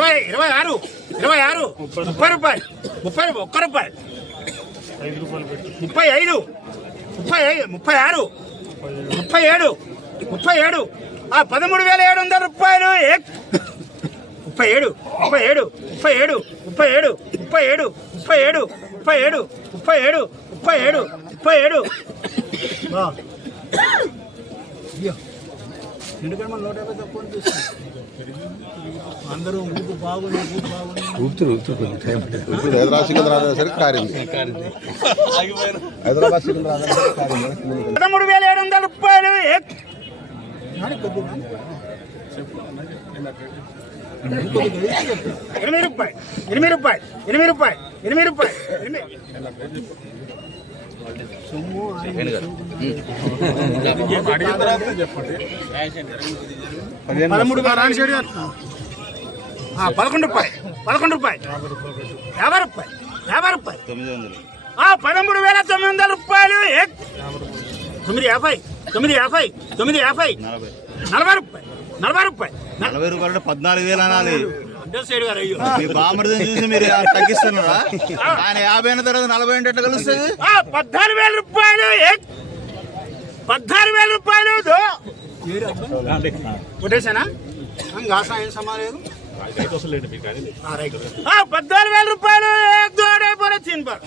ఇరవై ఇరవై ఆరు ఇరవై ఆరు ముప్పై రూపాయలు ముప్పై ఒక్క రూపాయి ముప్పై ఐదు ముప్పై ఐదు ముప్పై ఆరు ముప్పై ఏడు ముప్పై ఏడు ఆ పదమూడు వేల ఏడు వందల రూపాయలు ముప్పై ఏడు ముప్పై ఏడు ముప్పై ఏడు ముప్పై ఏడు ముప్పై ఏడు ముప్పై ఏడు ముప్పై ఏడు ముప్పై ఏడు ముప్పై ఏడు ముప్పై ఏడు. ఎందుకంటే మన నూట యాభై తక్కువ. అందరూ ఊపు బాగుంది ఊపు బాగుంది. ఊపుతురు ఊపుతురు టైం ఇప్పుడు హైదరాబాద్ సికింద్రాబాద్ సరికి కారింది. హైదరాబాద్ కారింది. పదమూడు వేల ఏడు వందల రూపాయలు ఎనిమిది రూపాయలు ఎనిమిది రూపాయలు ఎనిమిది రూపాయలు. ఎనిమిది రూపాయలు. పదమూడు వేల పదకొండు రూపాయలు. పదకొండు రూపాయలు. యాభై రూపాయలు. యాభై రూపాయలు. తొమ్మిది వందలు పదమూడు వేల తొమ్మిది వందల రూపాయలు. తొమ్మిది యాభై. తొమ్మిది యాభై. తొమ్మిది యాభై. నలభై నలభై రూపాయలు. నలభై రూపాయలు. నలభై రూపాయలు పద్నాలుగు వేలు అనాలి. మీ చూసి మీరు తగ్గిస్తున్నారా? ఆయన యాభై అయిన తర్వాత నలభై ఏంటట్లు కలుస్తుంది? పద్నాలుగు వేల రూపాయలు పద్నాలుగు వేల రూపాయలు పద్నాలుగు వేల రూపాయలు దోడైపోయిన తినబారు